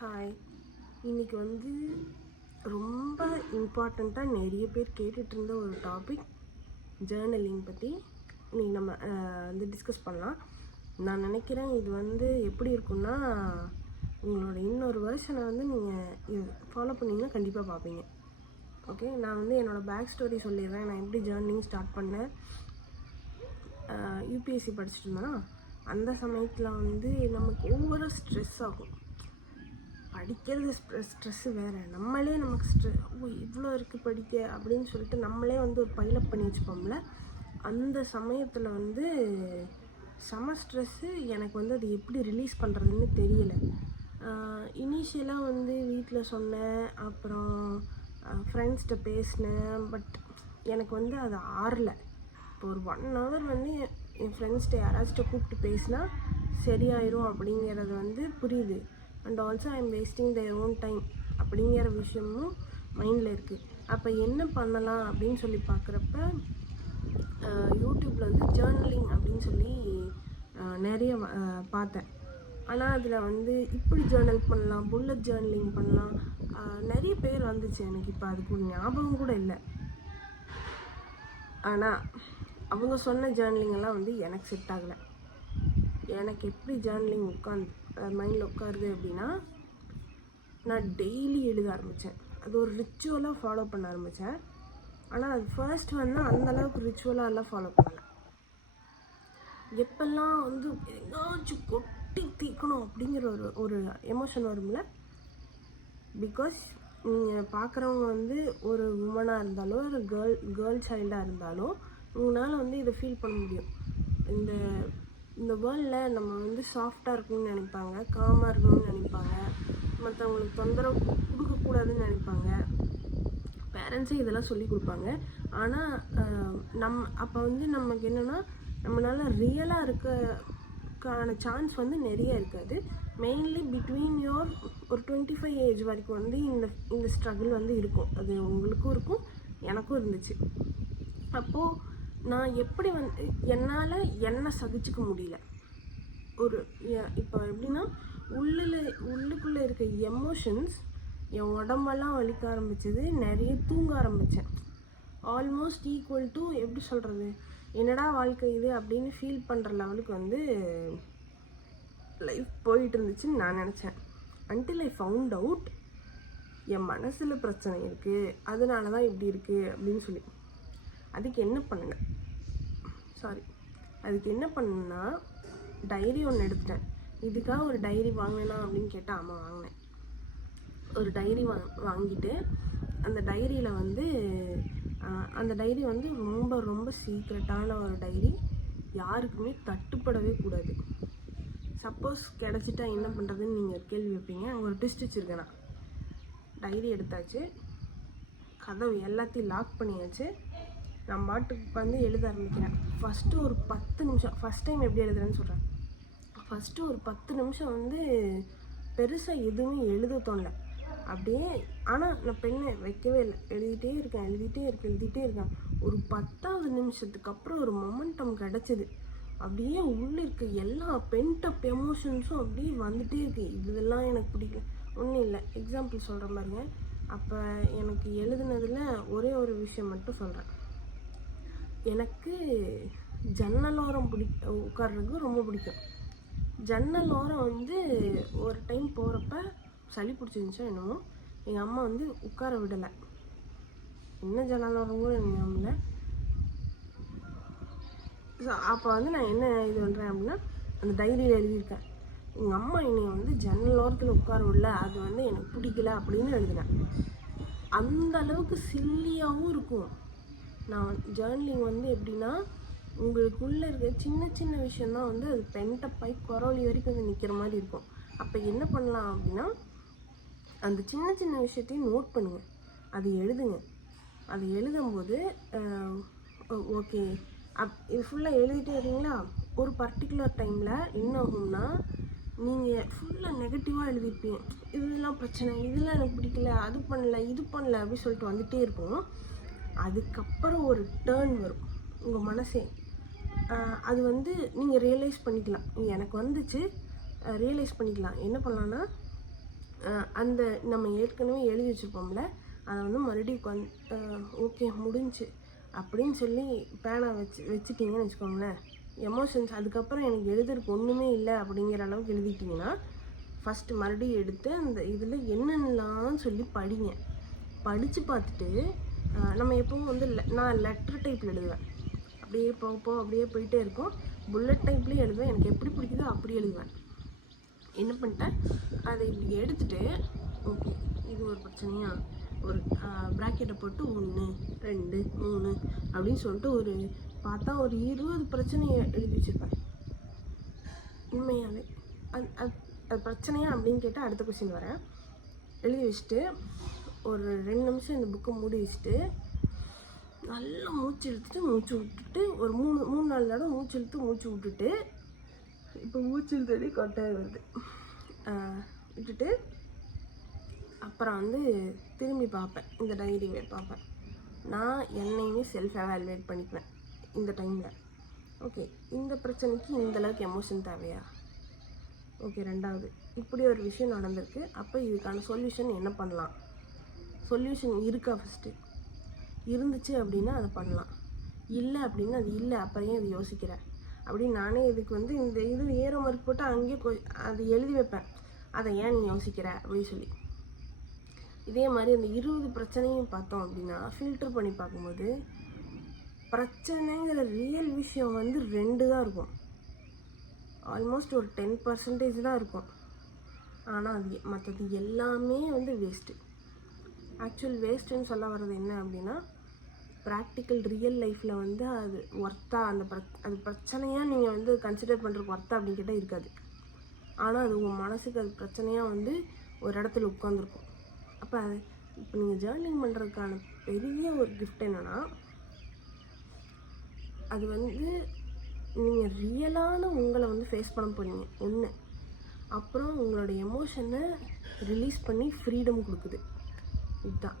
Hi. இன்றைக்கி வந்து ரொம்ப இம்பார்ட்டண்ட்டாக நிறைய பேர் கேட்டுட்ருந்த ஒரு டாபிக் ஜேர்னலிங் பற்றி இன்றைக்கி நம்ம வந்து டிஸ்கஸ் பண்ணலாம். நான் நினைக்கிறேன் இது வந்து எப்படி இருக்குன்னா, உங்களோட இன்னொரு வெர்ஷனை வந்து நீங்கள் ஃபாலோ பண்ணிங்கன்னா கண்டிப்பாக பார்ப்பீங்க. ஓகே, நான் வந்து என்னோடய பேக் ஸ்டோரி சொல்லிடுறேன். நான் எப்படி ஜேர்னலிங் ஸ்டார்ட் பண்ணேன். யூபிஎஸ்சி படிச்சுட்டு இருந்தேன்னா அந்த சமயத்தில் வந்து நமக்கு ஓவராக ஸ்ட்ரெஸ் ஆகும். படிக்கிறது ஸ்ட்ரெஸ்ஸு வேறு, நம்மளே நமக்கு இவ்வளோ இருக்குது படிக்க அப்படின்னு சொல்லிட்டு நம்மளே வந்து ஒரு பைலப் பண்ணி வச்சுப்போம்ல. அந்த சமயத்தில் வந்து செம ஸ்ட்ரெஸ்ஸு. எனக்கு வந்து அது எப்படி ரிலீஸ் பண்ணுறதுன்னு தெரியலை. இனிஷியலாக வந்து வீட்டில் சொன்னேன், அப்புறம் ஃப்ரெண்ட்ஸ்கிட்ட பேசினேன். பட் எனக்கு வந்து அது ஆறலை. இப்போ ஒரு 1 hour வந்து என் ஃப்ரெண்ட்ஸ்கிட்ட யாராச்சும் கூப்பிட்டு பேசினா சரியாயிரும் அப்படிங்கிறது வந்து புரியுது. And also I am wasting their own time அப்படிங்கிற விஷயமும் மைண்டில் இருக்குது. அப்போ என்ன பண்ணலாம் அப்படின்னு சொல்லி பார்க்குறப்ப யூடியூப்பில் வந்து ஜேர்னலிங் அப்படின்னு சொல்லி நிறைய பார்த்தேன். ஆனால் அதில் வந்து இப்படி ஜேர்னல் பண்ணலாம், புல்லட் ஜேர்னலிங் பண்ணலாம், நிறைய பேர் வந்துச்சு. எனக்கு இப்போ அதுக்கு ஞாபகம் கூட இல்லை. ஆனால் அவங்க சொன்ன ஜேர்னலிங்கெல்லாம் வந்து எனக்கு செட் ஆகலை. எனக்கு எப்படி ஜேர்னலிங் மைண்டில் உட்காருது அப்படின்னா, நான் டெய்லி எழுத ஆரம்பித்தேன். அது ஒரு ரிச்சுவலாக ஃபாலோ பண்ண ஆரம்பித்தேன். ஆனால் அது ஃபர்ஸ்ட் வந்து அந்தளவுக்கு ரிச்சுவலாக எல்லாம் ஃபாலோ பண்ணலை. எப்பெல்லாம் வந்து எங்காச்சும் கொட்டி தீக்கணும் அப்படிங்கிற ஒரு எமோஷன் வரும்ல. பிகாஸ் நீங்கள் பார்க்குறவங்க வந்து ஒரு உமனாக இருந்தாலோ ஒரு கேர்ள் சைல்டாக இருந்தாலோ உங்களால் வந்து இதை ஃபீல் பண்ண முடியும். இந்த வேர்ல்டில் நம்ம வந்து சாஃப்டாக இருக்கணும்னு நினைப்பாங்க, காமாக இருக்கணும்னு நினைப்பாங்க, மற்றவங்களுக்கு தொந்தரவு கொடுக்கக்கூடாதுன்னு நினைப்பாங்க. பேரண்ட்ஸே இதெல்லாம் சொல்லி கொடுப்பாங்க. ஆனால் அப்போ வந்து நமக்கு என்னென்னா, நம்மளால் ரியலாக இருக்கக்கான சான்ஸ் வந்து நிறைய இருக்காது. மெயின்லி பிட்வீன் ஒரு 25 ஏஜ் வரைக்கும் வந்து இந்த ஸ்ட்ரகிள் வந்து இருக்கும். அது உங்களுக்கும் இருக்கும், எனக்கும் இருந்துச்சு. அப்போது நான் எப்படி வந்து என்னால் என்ன சகிச்சுக்க முடியல. இப்போ எப்படின்னா, உள்ளுக்குள்ளே இருக்க எமோஷன்ஸ் என் உடம்பெல்லாம் வலிக்க ஆரம்பிச்சது. நிறைய தூங்க ஆரம்பித்தேன். ஆல்மோஸ்ட் ஈக்குவல் டு எப்படி சொல்கிறது, என்னடா வாழ்க்கை இது அப்படின்னு ஃபீல் பண்ணுற லெவலுக்கு வந்து லைஃப் போயிட்டு இருந்துச்சுன்னு நான் நினச்சேன். அன்டில் ஐ ஃபவுண்ட் அவுட் என் மனசில் பிரச்சனை இருக்குது, அதனால தான் இப்படி இருக்குது அப்படின்னு சொல்லி அதுக்கு என்ன பண்ணேன்னா டைரி ஒன்று எடுத்துட்டேன். இதுக்காக ஒரு டைரி வாங்கினா அப்படின்னு கேட்டால் ஆமாம் வாங்கினேன். ஒரு டைரி வாங்கிட்டு அந்த டைரியில் வந்து அந்த டைரி வந்து ரொம்ப ரொம்ப சீக்ரெட்டான ஒரு டைரி, யாருக்குமே தட்டுப்படவே கூடாது. சப்போஸ் கிடச்சிட்டா என்ன பண்ணுறதுன்னு நீங்கள் கேள்வி வைப்பீங்க. அங்கே ஒரு ட்விஸ்ட் வச்சுருக்கேன். நான் டைரி எடுத்தாச்சு, கதவு எல்லாத்தையும் லாக் பண்ணியாச்சு. நான் பாட்டுக்கு வந்து எழுத ஆரம்பிக்கிறேன். ஃபஸ்ட்டு ஒரு 10 நிமிஷம், ஃபஸ்ட் டைம் எப்படி எழுதுறேன்னு சொல்கிறேன். ஃபஸ்ட்டு ஒரு 10 நிமிஷம் வந்து பெருசாக எதுவுமே எழுத தோணல. அப்படியே ஆனால் நான் பெண்ணை வைக்கவே இல்லை. எழுதிட்டே இருக்கேன். ஒரு 10வது நிமிஷத்துக்கு அப்புறம் ஒரு மொமெண்டம் கிடச்சிது. அப்படியே உள்ளே இருக்க எல்லா பென்டப் எமோஷன்ஸும் அப்படியே வந்துகிட்டே இருக்குது. இதெல்லாம் எனக்கு பிடிக்கல. ஒன்றும் இல்லை, எக்ஸாம்பிள் சொல்கிற மாதிரிங்க. அப்போ எனக்கு எழுதுனதில் ஒரே ஒரு விஷயம் மட்டும் சொல்கிறேன். எனக்கு ஜன்னலோரம் உட்கார்றதுக்கு ரொம்ப பிடிக்கும். ஜன்னலோரம் வந்து ஒரு டைம் போகிறப்ப சளி பிடிச்சிருந்துச்சோ என்னமோ, எங்கள் அம்மா வந்து உட்கார விடலை. என்ன ஜன்னலோரம் கூட எனக்கு ஞாபகம் இல்லை. ஸோ அப்போ வந்து நான் என்ன இது பண்ணுறேன் அப்படின்னா, அந்த டைரியில் எழுதியிருக்கேன், எங்கள் அம்மா என்னை வந்து ஜன்னலோரத்தில் உட்கார விடல, அது வந்து எனக்கு பிடிக்கல அப்படின்னு எழுதினேன். அந்த அளவுக்கு சில்லியாகவும் இருக்கும். நான் ஜேர்னலிங் வந்து எப்படின்னா, உங்களுக்குள்ளே இருக்க சின்ன சின்ன விஷயந்தான் வந்து அது பென்டப்பாய் குரவழி வரைக்கும் வந்து நிற்கிற மாதிரி இருக்கும். அப்போ என்ன பண்ணலாம் அப்படின்னா, அந்த சின்ன சின்ன விஷயத்தையும் நோட் பண்ணுங்கள், அது எழுதுங்க. அது எழுதும்போது ஓகே இது ஃபுல்லாக எழுதிட்டே இருக்கீங்களா, ஒரு பர்டிகுலர் டைமில் என்ன ஆகும்னா, நீங்கள் ஃபுல்லாக நெகட்டிவாக எழுதிருப்பீங்க. இதெல்லாம் பிரச்சனை, இதெல்லாம் எனக்கு பிடிக்கல, அது பண்ணல, இது பண்ணல அப்படின்னு சொல்லிட்டு வந்துகிட்டே இருக்கும். அதுக்கப்புறம் ஒரு டேர்ன் வரும் உங்கள் மனசே. அது வந்து நீங்கள் ரியலைஸ் பண்ணிக்கலாம். எனக்கு வந்துச்சு, ரியலைஸ் பண்ணிக்கலாம். என்ன பண்ணலான்னா, அந்த நம்ம ஏற்கனவே எழுதி வச்சுருப்போம்ல, அதை வந்து மறுபடியும் ஓகே முடிஞ்சு அப்படின்னு சொல்லி பேனா வச்சுட்டிங்கன்னு வச்சுக்கோங்களேன். எமோஷன்ஸ் அதுக்கப்புறம் எனக்கு எழுதுறதுக்கு ஒன்றுமே இல்லை அப்படிங்கிற அளவுக்கு எழுதிட்டிங்கன்னா, ஃபஸ்ட்டு மறுபடியும் எடுத்து அந்த இதில் என்னென்னலாம் சொல்லி படிங்க. படித்து பார்த்துட்டு நம்ம எப்பவும் வந்து நான் லெட்டர் டைப்பில் எழுதுவேன். அப்படியே அப்படியே போயிட்டே இருக்கும். புல்லட் டைப்லேயும் எழுதுவேன். எனக்கு எப்படி பிடிக்குதோ அப்படி எழுதுவேன். என்ன பண்ணிட்டேன், அதை இப்படி எடுத்துகிட்டு ஓகே இது ஒரு பிரச்சனையா, ஒரு ப்ராக்கெட்டை போட்டு 1 2 3 அப்படின்னு சொல்லிட்டு ஒரு பார்த்தா ஒரு 20 பிரச்சனையை எழுதி வச்சுருப்பேன். உண்மையாகவே அது பிரச்சனையா அப்படின்னு கேட்டால் அடுத்த கொஸ்டின் வரேன். எழுதி வச்சுட்டு ஒரு 2 நிமிஷம் இந்த புக்கை மூடி வச்சுட்டு நல்லா மூச்சு விட்டுட்டு ஒரு 3-4 தடவை மூச்சு விட்டுட்டு இப்போ மூச்சு இழுத்தடி கொட்டாய் வருது விட்டுட்டு அப்புறம் வந்து திரும்பி பார்ப்பேன், இந்த டைரியை பார்ப்பேன். நான் என்னையுமே செல்ஃப் எவாலுவேட் பண்ணிக்குவேன் இந்த டைமில். ஓகே இந்த பிரச்சனைக்கு இந்தளவுக்கு எமோஷன் தேவையா? ஓகே 2வது இப்படி ஒரு விஷயம் நடந்திருக்கு, அப்போ இதுக்கான சொல்யூஷன் என்ன பண்ணலாம்? சொல்யூஷன் இருக்கா? ஃபஸ்ட்டு இருந்துச்சு அப்படின்னா அதை பண்ணலாம், இல்லை அப்படின்னா அது இல்லை அப்புறம் ஏன் இது யோசிக்கிறேன் அப்படின்னு நானே இதுக்கு வந்து இந்த இது ஏரோ மார்க் போட்டு அங்கேயே அது எழுதி வைப்பேன், அதை ஏன் நீ யோசிக்கிற அப்படின்னு சொல்லி. இதே மாதிரி அந்த 20 பிரச்சனையும் பார்த்தோம் அப்படின்னா ஃபில்டர் பண்ணி பார்க்கும்போது பிரச்சனைங்கிற ரியல் விஷயம் வந்து 2 தான் இருக்கும். ஆல்மோஸ்ட் ஒரு 10% தான் இருக்கும். ஆனால் அது மற்றது எல்லாமே வந்து வேஸ்ட்டு. ஆக்சுவல் வேஸ்ட்டுன்னு சொல்ல வர்றது என்ன அப்படின்னா, ப்ராக்டிக்கல் ரியல் லைஃப்பில் வந்து அது ஒர்த்தா, அது பிரச்சனையாக நீங்கள் வந்து கன்சிடர் பண்ணுறதுக்கு ஒர்த்தா அப்படின்னு கேட்டால் இருக்காது. ஆனால் அது உங்கள் மனசுக்கு அது பிரச்சனையாக வந்து ஒரு இடத்துல உட்காந்துருக்கும். அப்போ இப்போ நீங்கள் ஜேர்னலிங் பண்ணுறதுக்கான பெரிய ஒரு கிஃப்ட் என்னென்னா, அது வந்து நீங்கள் ரியலான உங்களை வந்து ஃபேஸ் பண்ண போகிறீங்க ஒன்று. அப்புறம் உங்களோட எமோஷனை ரிலீஸ் பண்ணி ஃப்ரீடம் கொடுக்குது. இதுதான்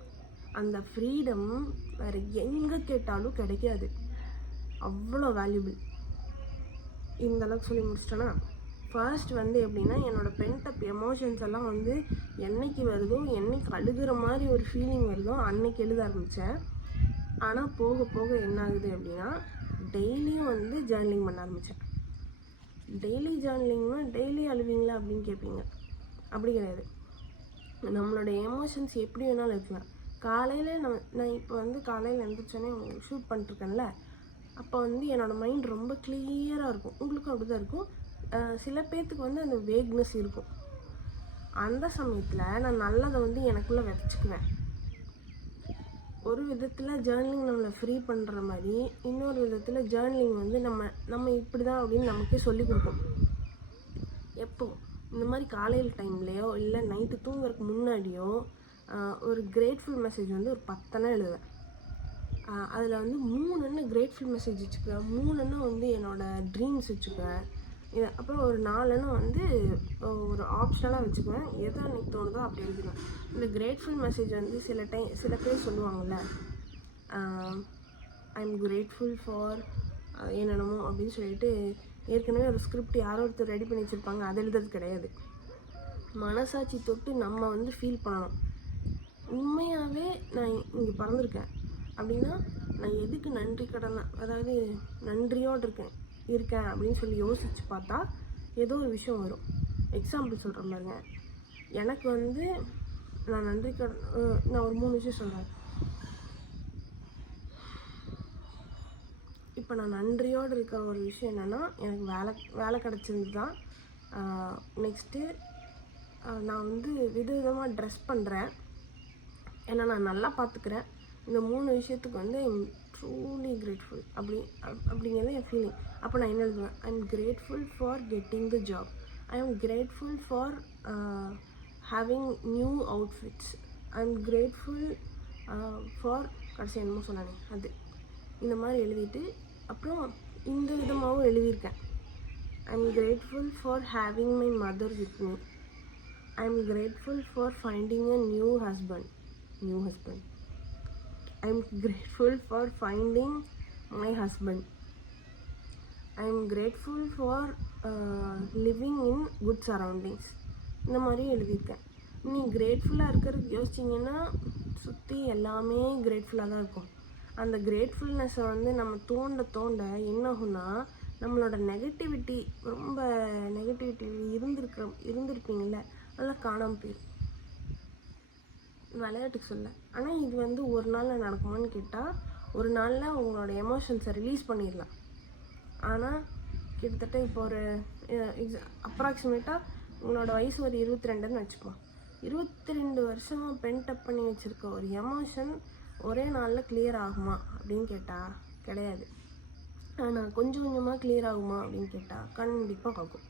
அந்த ஃப்ரீடம். வேறு எங்கே கேட்டாலும் கிடைக்காது, அவ்வளோ வேல்யூபிள். இந்த அளவுக்கு சொல்லி முடிச்சிட்டேன்னா, ஃபர்ஸ்ட் வந்து எப்படின்னா என்னோடய பென்டப் எமோஷன்ஸ் எல்லாம் வந்து என்னைக்கு வருதோ, என்னைக்கு அழுகிற மாதிரி ஒரு ஃபீலிங் வருதோ அன்னைக்கு எழுத ஆரம்பித்தேன். ஆனால் போக போக என்ன ஆகுது அப்படின்னா, டெய்லியும் வந்து ஜேர்னலிங் பண்ண ஆரம்பித்தேன். டெய்லி ஜேர்னலிங்னா டெய்லி அழுவீங்களா அப்படின்னு கேட்பீங்க. அப்படி கிடையாது. நம்மளோட எமோஷன்ஸ் எப்படி வேணாலும் இருக்கலாம். காலையில் நான் இப்போ வந்து காலையில் எழுந்திரிச்சோன்னே ஷூட் பண்ணிட்டுருக்கேன்ல, அப்போ வந்து என்னோடய மைண்ட் ரொம்ப கிளியராக இருக்கும். உங்களுக்கும் அப்படி தான் இருக்கும். சில பேர்த்துக்கு வந்து அந்த வேக்னஸ் இருக்கும். அந்த சமயத்தில் நான் நல்லதை வந்து எனக்குள்ளே விதைச்சிக்குவேன். ஒரு விதத்தில் ஜேர்னலிங் நம்மளை ஃப்ரீ பண்ணுற மாதிரி, இன்னொரு விதத்தில் ஜேர்னலிங் வந்து நம்ம இப்படி தான் அப்படின்னு நமக்கே சொல்லிக் கொடுக்கும். எப்போ இந்த மாதிரி காலையில் டைம்லேயோ இல்லை நைட்டு தூங்குறதுக்கு முன்னாடியோ ஒரு கிரேட்ஃபுல் மெசேஜ் வந்து ஒரு 10 எழுதுவேன். அதில் வந்து 3 கிரேட்ஃபுல் மெசேஜ் வச்சுக்குவேன், 3 வந்து என்னோடய ட்ரீம்ஸ் வச்சுக்குவேன், அப்புறம் ஒரு 4 வந்து ஒரு ஆப்ஷனலாக வச்சுக்குவேன். எது அன்றைக்கி தோணுதோ அப்படி எழுதுவேன். இந்த கிரேட்ஃபுல் மெசேஜ் வந்து சில பேர் சொல்லுவாங்கள்ல, ஐ எம் கிரேட்ஃபுல் ஃபார் என்னென்னமோ அப்படின்னு சொல்லிட்டு ஏற்கனவே ஒரு ஸ்கிரிப்ட் யாரோ ஒருத்தர் ரெடி பண்ணி வச்சுருப்பாங்க, அது எழுதுறது கிடையாது. மனசாட்சி தொட்டு நம்ம வந்து ஃபீல் பண்ணணும். உண்மையாகவே நான் இங்கே பிறந்திருக்கேன் அப்படின்னா நான் எதுக்கு நன்றி கடனை, அதாவது நன்றியோடு இருக்கேன் அப்படின்னு சொல்லி யோசித்து பார்த்தா ஏதோ ஒரு விஷயம் வரும். எக்ஸாம்பிள் சொல்கிறேன் பாருங்க. எனக்கு வந்து நான் நான் ஒரு 3 விஷயம் சொல்கிறேன். இப்போ நான் நன்றியோடு இருக்கிற ஒரு விஷயம் என்னென்னா, எனக்கு வேலை கிடச்சிருந்து தான். நெக்ஸ்ட்டு நான் வந்து விதவிதமாக ட்ரெஸ் பண்ணுறேன், ஏன்னா நான் நல்லா பார்த்துக்கிறேன். இந்த 3 விஷயத்துக்கு வந்து ஐ எம் ட்ரூலி கிரேட்ஃபுல் அப்படிங்கிறது என் ஃபீலிங். அப்போ நான் என்ன எழுதுவேன், I am grateful for getting the job, I am grateful for having new outfits, I am grateful for கடைசி என்னமோ சொன்னானே அது. இந்த மாதிரி எழுதிட்டு அப்புறம் இந்த விதமாகவும் எழுதியிருக்கேன். I am grateful for having my mother with me, I am grateful for finding a new husband. I am grateful for finding my husband. I am grateful for living in good surroundings. இந்த மாதிரி எழுதியிருக்கேன். நீ கிரேட்ஃபுல்லாக இருக்கிறதுக்கு யோசிச்சிங்கன்னா சுற்றி எல்லாமே கிரேட்ஃபுல்லாக தான் இருக்கும். அந்த கிரேட்ஃபுல்னஸை வந்து நம்ம தோண்ட என்ன ஆகும்னா நம்மளோட நெகட்டிவிட்டி, ரொம்ப நெகட்டிவிட்டி இருந்திருப்பீங்கள்ல, அதெல்லாம் காணாமல் போயிடும். விளையாட்டுக்கு சொல்ல. ஆனால் இது வந்து ஒரு நாளில் நடக்குமான்னு கேட்டால் ஒரு நாளில் உங்களோட எமோஷன்ஸை ரிலீஸ் பண்ணிடலாம். ஆனால் கிட்டத்தட்ட இப்போ ஒரு அப்ராக்சிமேட்டாக உங்களோட வயசு ஒரு 22ன்னு வச்சுப்போம். 22 வருஷமாக பென்டப் பண்ணி வச்சுருக்க ஒரு எமோஷன் ஒரே நாளில் கிளியர் ஆகுமா அப்படின்னு கேட்டால் கிடையாது. ஆனால் கொஞ்சம் கொஞ்சமாக கிளியர் ஆகுமா அப்படின்னு கேட்டால் கண்டிப்பாக ஆகும்.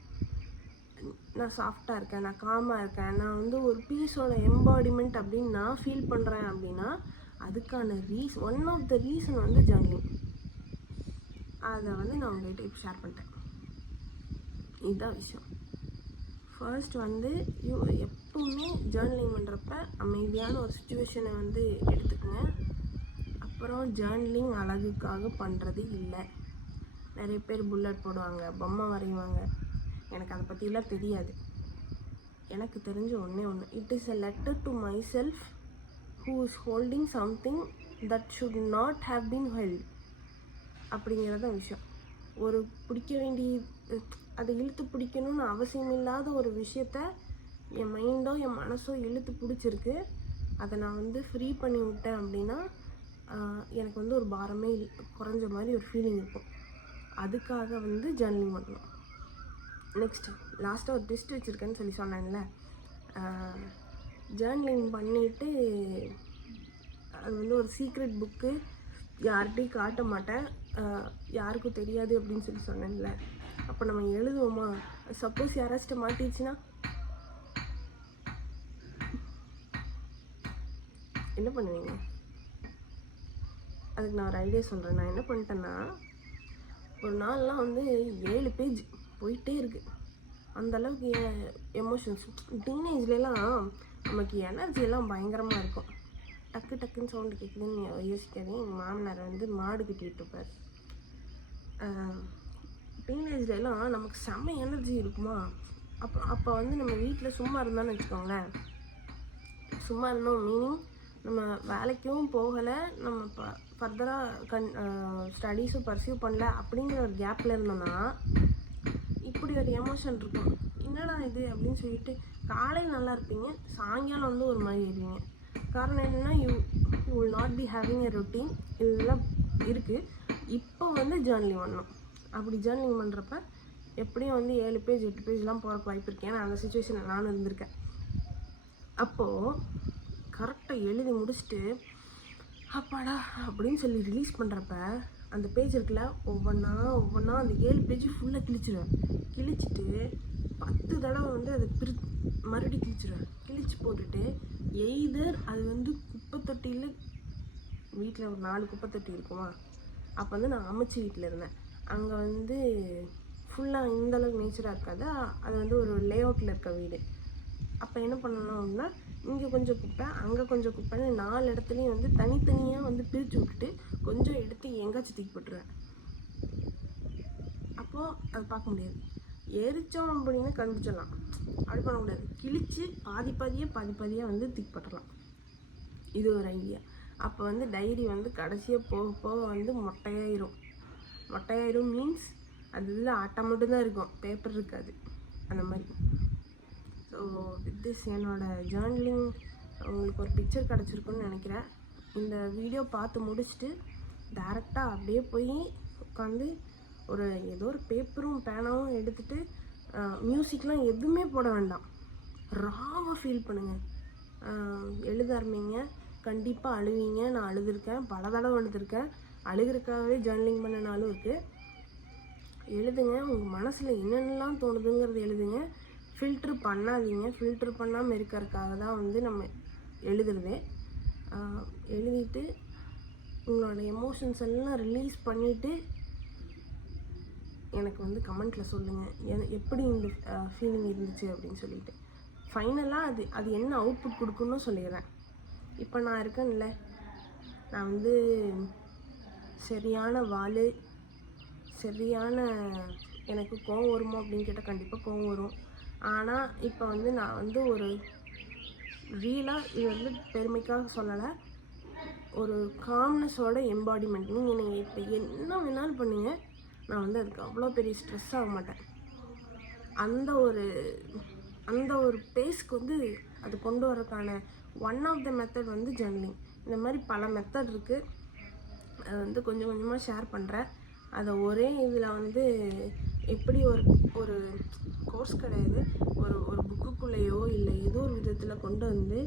நான் சாஃப்டாக இருக்கேன், நான் காமாக இருக்கேன், நான் வந்து ஒரு பீஸோட எம்பாடிமெண்ட் அப்படின்னு நான் ஃபீல் பண்ணுறேன் அப்படின்னா அதுக்கான ஒன் ஆஃப் த ரீசன் வந்து ஜர்னலிங். அதை வந்து நான் உங்கள்கிட்ட இப்போ ஷேர் பண்ணிட்டேன். இதுதான் விஷயம். ஃபர்ஸ்ட் வந்து எப்பவுமே ஜேர்னலிங் பண்ணுறப்ப அமைதியான ஒரு சுச்சுவேஷனை வந்து எடுத்துக்கங்க. அப்புறம் ஜேர்னலிங் அழகுக்காக பண்ணுறது இல்லை. நிறைய பேர் புல்லட் போடுவாங்க, பொம்மை வரைவாங்க. எனக்கு அதை பற்றிலாம் தெரியாது. எனக்கு தெரிஞ்ச ஒன்று it is a letter to my self who is holding something that should not have been held அப்படிங்கிறத விஷயம். ஒரு பிடிக்க வேண்டிய அதை இழுத்து பிடிக்கணும்னு அவசியம் இல்லாத ஒரு விஷயத்த என் மைண்டோ என் மனசோ இழுத்து பிடிச்சிருக்கு. அதை நான் வந்து ஃப்ரீ பண்ணி விட்டேன் அப்படின்னா எனக்கு வந்து ஒரு பாரமே குறைஞ்ச மாதிரி ஒரு ஃபீலிங் இருக்கும். அதுக்காக வந்து ஜர்னலிங் பண்ணணும். நெக்ஸ்ட் லாஸ்ட்டாக ஒரு டெஸ்ட் வச்சுருக்கேன்னு சொல்லி சொன்னேன்ல, ஜர்னலிங் பண்ணிவிட்டு அது வந்து ஒரு சீக்ரெட் புக்கு, யார்கிட்டையும் காட்ட மாட்டேன், யாருக்கும் தெரியாது அப்படின்னு சொல்லி சொன்னேன்ல. அப்போ நம்ம எழுதுவோமா? சப்போஸ் யாராச்சும் மாட்டிடுச்சுன்னா என்ன பண்ணுவீங்க? அதுக்கு நான் ஒரு ஐடியா சொல்கிறேன். நான் என்ன பண்ணிட்டேன்னா, ஒரு நாள்லாம் வந்து 7 பேஜ் போயிட்டே இருக்குது. அந்தளவுக்கு எமோஷன்ஸ். டீனேஜ்லாம் நமக்கு எனர்ஜியெல்லாம் பயங்கரமாக இருக்கும். டக்குன்னு சவுண்டு கேட்குதுன்னு யோசிக்காதீங்க. எங்கள் மாமனார் வந்து மாடு கட்டிகிட்டு இருப்பார். டீனேஜ்லாம் நமக்கு செம்ம எனர்ஜி இருக்குமா. அப்போ வந்து நம்ம வீட்டில் சும்மா இருந்தான்னு வச்சுக்கோங்களேன். சும்மா இருந்தோம் மீனிங் நம்ம வேலைக்கும் போகலை, நம்ம ஃபர்தராக ஸ்டடீஸும் பர்சியூ பண்ணல அப்படிங்கிற ஒரு கேப்பில் இருந்தோன்னா இப்படி ஒரு எமோஷன் இருக்கும். என்னடா இது அப்படின்னு சொல்லிட்டு காலையில் நல்லா இருப்பீங்க, சாயங்காலம் வந்து ஒரு மாதிரி இருப்பீங்க. காரணம் என்னென்னா you will not be having a routine. இதெல்லாம் இருக்குது. இப்போ வந்து ஜேர்னலிங் பண்ணணும். அப்படி ஜேர்னலிங் பண்ணுறப்ப எப்படியும் வந்து 7 பேஜ் 8 பேஜ்லாம் போகிறக்கு வாய்ப்பு இருக்கேன். நான் அந்த சுச்சுவேஷனில் நானும் இருந்திருக்கேன். அப்போது கரெக்டாக எழுதி முடிச்சுட்டு அப்பாடா அப்படின்னு சொல்லி ரிலீஸ் பண்ணுறப்ப அந்த பேஜ் இருக்குல்ல, ஒவ்வொன்றா அந்த 7 பேஜ் ஃபுல்லாக கிழிச்சிடுவேன். கிழிச்சிட்டு 10 தடவை வந்து அதை மறுபடியும் கிழிச்சிடுவேன். கிழிச்சு போட்டுட்டு எய்தர் அது வந்து குப்பை தொட்டியில், வீட்டில் ஒரு 4 குப்பை தொட்டி இருக்குமா, அப்போ வந்து நான் அமைச்சி வீட்டில் இருந்தேன். அங்கே வந்து ஃபுல்லாக இந்தளவுக்கு நேச்சராக இருக்காது, அது வந்து ஒரு லே அவுட்டில் இருக்க வீடு. அப்போ என்ன பண்ணணும் அப்படின்னா, இங்கே கொஞ்சம் குப்பை அங்கே கொஞ்சம் குப்பைன்னு 4 இடத்துலையும் வந்து தனித்தனியாக வந்து பிரித்து விட்டுட்டு கொஞ்சம் எடுத்து எங்காச்சும் தூக்கி போட்டுருவேன். அப்போது அது பார்க்க முடியாது. எரிச்சோம் அப்படின்னா கண்டுபிடிச்சிடலாம், அப்படி பண்ண முடியாது. கிழிச்சு பாதியாக வந்து தூக்கி போட்டுடலாம். இது ஒரு ஐடியா. அப்போ வந்து டைரி வந்து கடைசியாக போக வந்து மொட்டையாயிரும் மீன்ஸ் அது இதில் ஆட்டா மட்டும்தான் இருக்கும், பேப்பர் இருக்காது, அந்த மாதிரி. ஸோ வித் திஸ் என்னோடய ஜேர்னலிங் உங்களுக்கு ஒரு பிக்சர் கிடச்சிருக்குன்னு நினைக்கிறேன். இந்த வீடியோ பார்த்து முடிச்சுட்டு டேரெக்டாக அப்படியே போய் உட்காந்து ஏதோ ஒரு பேப்பரும் பேனாவும் எடுத்துகிட்டு மியூசிக்லாம் எதுவுமே போட வேண்டாம், ராவாக ஃபீல் பண்ணுங்கள். எழுத ஆரம்பிங்க. கண்டிப்பாக அழுவீங்க. நான் அழுதுருக்கேன், பல தடவை அழுதுருக்கேன். அழுகிறதுக்காகவே ஜேர்னலிங் பண்ண நாளும் இருக்குது. எழுதுங்க. உங்கள் மனசில் என்னென்னலாம் தோணுதுங்கிறது எழுதுங்க. ஃபில்ட்ரு பண்ணாதீங்க. ஃபில்ட்ரு பண்ணாமல் இருக்கிறதுக்காக தான் வந்து நம்ம எழுதுறதே. எழுதிட்டு உங்களோட எமோஷன்ஸ் எல்லாம் ரிலீஸ் பண்ணிவிட்டு எனக்கு வந்து கமெண்ட்டில் சொல்லுங்கள் எப்படி இந்த ஃபீலிங் இருந்துச்சு அப்படின்னு சொல்லிட்டு. ஃபைனலாக அது என்ன அவுட்புட் கொடுக்குன்னு சொல்லிடுறேன். இப்போ நான் இருக்கேன்ல, நான் வந்து சரியான எனக்கு கோவம் வருமா அப்படின்னு கேட்டால் கண்டிப்பாக கோவம் வரும். ஆனால் இப்போ வந்து நான் வந்து ஒரு ரியலாக இது வந்து பெருமைக்காக சொல்லலை, ஒரு காம்னஸோட எம்பாடிமெண்ட். நீங்கள் இப்போ என்ன வேணாலும் பண்ணுங்க, நான் வந்து அதுக்கு அவ்வளோ பெரிய ஸ்ட்ரெஸ் ஆக மாட்டேன். அந்த ஒரு பேஸ்க்கு வந்து அது கொண்டு வரக்கான ஒன் ஆஃப் த மெத்தட் வந்து ஜர்னலிங். இந்த மாதிரி பல மெத்தட் இருக்குது, அது வந்து கொஞ்சம் கொஞ்சமாக ஷேர் பண்ணுறேன். அதை ஒரே இதில் வந்து எப்படி ஒரு கோர்ஸ் கிடையாது, ஒரு புக்குக்குள்ளேயோ இல்லை ஏதோ ஒரு விதத்தில் கொண்டு வந்து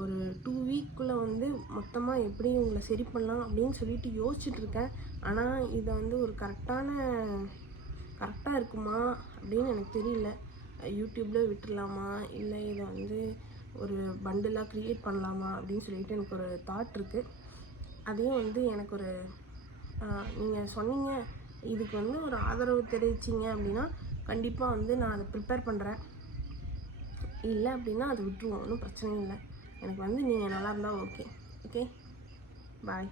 ஒரு 2 வீக்குள்ளே வந்து மொத்தமாக எப்படி உங்களை சரி பண்ணலாம் அப்படின்னு சொல்லிட்டு யோசிச்சுட்ருக்கேன். ஆனால் இதை வந்து ஒரு கரெக்டாக இருக்குமா அப்படின்னு எனக்கு தெரியல. யூடியூப்பில் விட்டுடலாமா, இல்லை இதை வந்து ஒரு பண்டிலாக க்ரியேட் பண்ணலாமா அப்படின்னு சொல்லிட்டு எனக்கு ஒரு தாட் இருக்குது. அதையும் வந்து எனக்கு ஒரு நீங்கள் சொன்னீங்க, இதுக்கு வந்து ஒரு ஆதரவு தெரிவிச்சிங்க அப்படின்னா கண்டிப்பாக வந்து நான் அதை ப்ரிப்பேர் பண்ணுறேன். இல்லை அப்படின்னா அதை விட்டுருவோம், ஒன்றும் பிரச்சனை இல்லை. எனக்கு வந்து நீங்கள் நல்லா இருந்தால் ஓகே. பாய்.